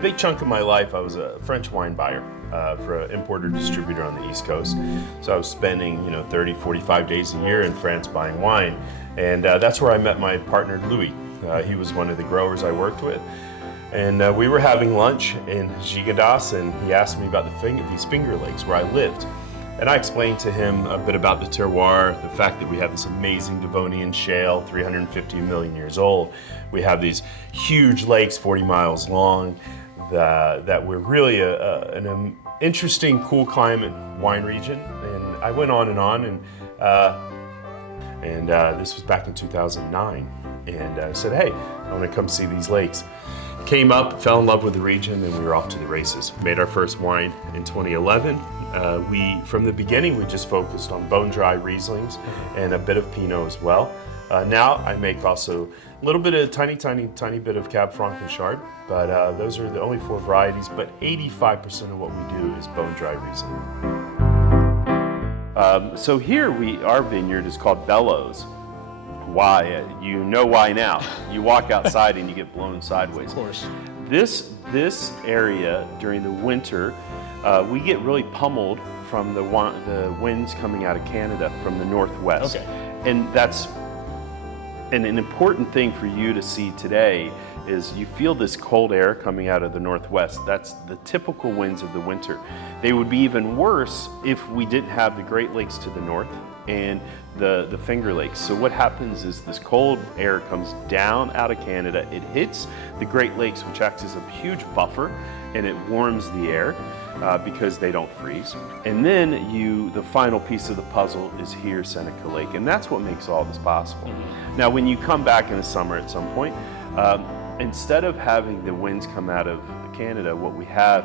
big chunk of my life, I was a French wine buyer for an importer distributor on the East Coast. So I was spending, 30, 45 days a year in France buying wine. And that's where I met my partner, Louis. He was one of the growers I worked with. And we were having lunch in Gigondas, and he asked me about these Finger Lakes where I lived. And I explained to him a bit about the terroir, the fact that we have this amazing Devonian shale, 350 million years old. We have these huge lakes, 40 miles long, that we're really an interesting, cool climate wine region. And I went on, and this was back in 2009. And I said, hey, I want to come see these lakes. Came up, fell in love with the region, and we were off to the races. Made our first wine in 2011. From the beginning, we just focused on bone-dry Rieslings and a bit of Pinot as well. Now I make also a little bit of tiny bit of Cab Franc and Chard, but those are the only 4 varieties, but 85% of what we do is bone-dry Riesling. So here our vineyard is called Bellows. Why? You know why now. You walk outside and you get blown sideways. Of course. This area during the winter, we get really pummeled from the winds coming out of Canada from the northwest. Okay. And an important thing for you to see today is you feel this cold air coming out of the northwest. That's the typical winds of the winter. They would be even worse if we didn't have the Great Lakes to the north and the Finger Lakes. So what happens is this cold air comes down out of Canada, it hits the Great Lakes, which acts as a huge buffer, and it warms the air because they don't freeze. And then the final piece of the puzzle is here, Seneca Lake, and that's what makes all this possible. Mm-hmm. Now, when you come back in the summer at some point, instead of having the winds come out of Canada, what we have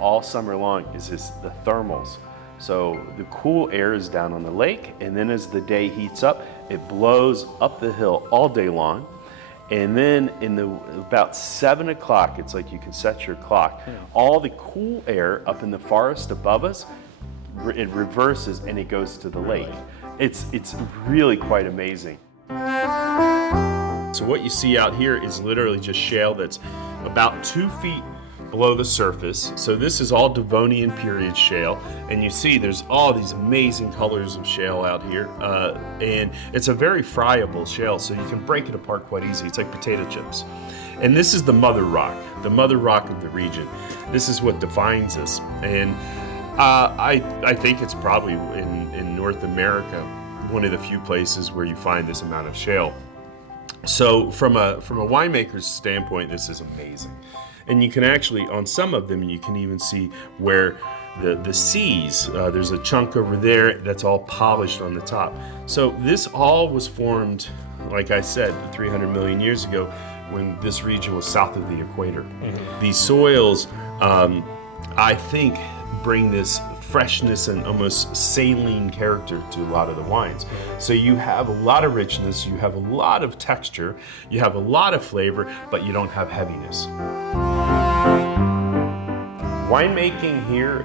all summer long is the thermals. So the cool air is down on the lake, and then as the day heats up, it blows up the hill all day long. And then about 7 o'clock, it's like you can set your clock, all the cool air up in the forest above us, it reverses and it goes to the lake. It's really quite amazing. So what you see out here is literally just shale that's about 2 feet below the surface. So this is all Devonian period shale, and you see there's all these amazing colors of shale out here, and it's a very friable shale, so you can break it apart quite easy. It's like potato chips. And this is the mother rock of the region. This is what defines us, and I think it's probably in North America one of the few places where you find this amount of shale. So from a winemaker's standpoint, this is amazing. And you can actually, on some of them, you can even see where the C's, there's a chunk over there that's all polished on the top. So this all was formed, like I said, 300 million years ago when this region was south of the equator. Mm-hmm. These soils, I think, bring this freshness and almost saline character to a lot of the wines. So you have a lot of richness, you have a lot of texture, you have a lot of flavor, but you don't have heaviness. Winemaking here,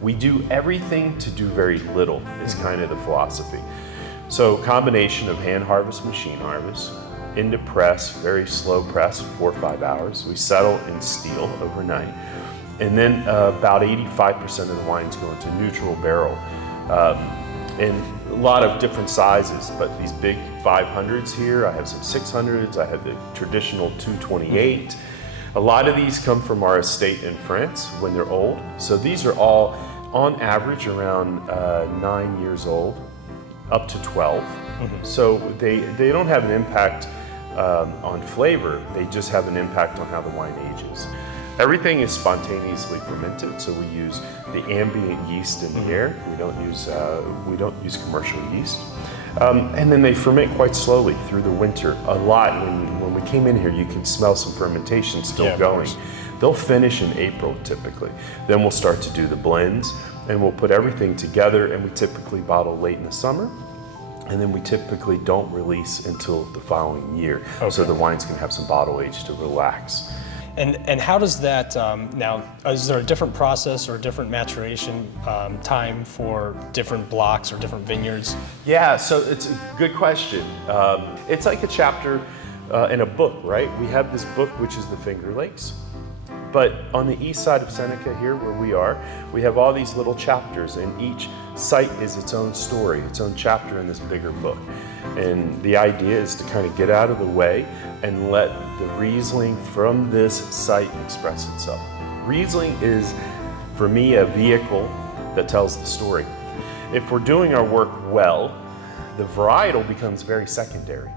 we do everything to do very little, is kind of the philosophy. So combination of hand harvest, machine harvest, into press, very slow press, 4 or 5 hours. We settle in steel overnight. And then about 85% of the wines go into neutral barrel. And a lot of different sizes, but these big 500s here, I have some 600s, I have the traditional 228. A lot of these come from our estate in France when they're old. So these are all, on average, around 9 years old, up to 12. Mm-hmm. So they don't have an impact on flavor, they just have an impact on how the wine ages. Everything is spontaneously fermented, so we use the ambient yeast in the air. We don't use commercial yeast, and then they ferment quite slowly through the winter. A lot. When we came in here, you can smell some fermentation still going. They'll finish in April typically. Then we'll start to do the blends, and we'll put everything together. And we typically bottle late in the summer. And then we typically don't release until the following year, so the wines can have some bottle age to relax. And how does that, now, is there a different process or a different maturation time for different blocks or different vineyards? Yeah, so it's a good question. It's like a chapter in a book, right? We have this book, which is the Finger Lakes. But on the east side of Seneca here, where we are, we have all these little chapters, and each site is its own story, its own chapter in this bigger book. And the idea is to kind of get out of the way and let the Riesling from this site express itself. Riesling is, for me, a vehicle that tells the story. If we're doing our work well, the varietal becomes very secondary.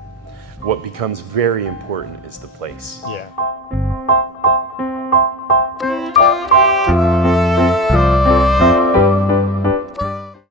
What becomes very important is the place. Yeah.